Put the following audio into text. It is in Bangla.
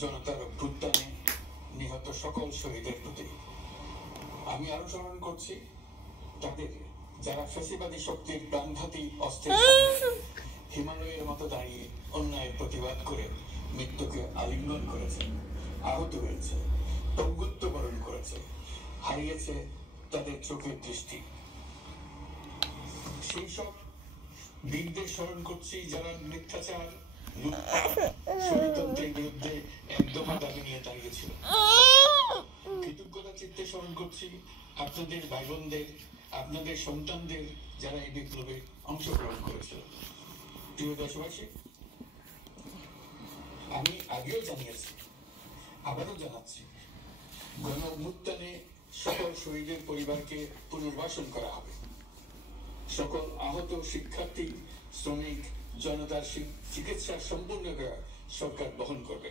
জনতার অভ্যুত্থানে নিহত সকল শহীদের প্রতি আমি আরো স্মরণ করছি তাদের, যারা ফ্যাসিবাদী শক্তির প্রাণঘাতী অস্ত্রের সামনে হিমালয়ের মতো দাঁড়িয়ে অন্যায়ের প্রতিবাদ করে মৃত্যুকে আলিঙ্গন করেছে, আহত হয়েছে, পঙ্গুত্ব বরণ করেছে, হারিয়েছে তাদের চোখের দৃষ্টি। সেই সব বীরদের স্মরণ করছি যারা মিথ্যাচার, লুটপাট, ষড়যন্ত্রের বিরুদ্ধে একদফা দাবি নিয়ে দাঁড়িয়েছিল। কৃতজ্ঞতা চিত্তে স্মরণ করছি আপনাদের ভাই বোনদের, আপনাদের সন্তানদের, যারা এই বিপ্লবে অংশগ্রহণ করেছিল। প্রিয় দেশবাসী, আমি আগেও জানিয়েছি, আবারও জানাচ্ছি, গণ অভ্যুত্থানে সকল শহীদের পরিবারকে পুনর্বাসন করা হবে। সকল আহত শিক্ষার্থী, শ্রমিক, জনতার চিকিৎসার সম্পূর্ণ ব্যয় সরকার বহন করবে।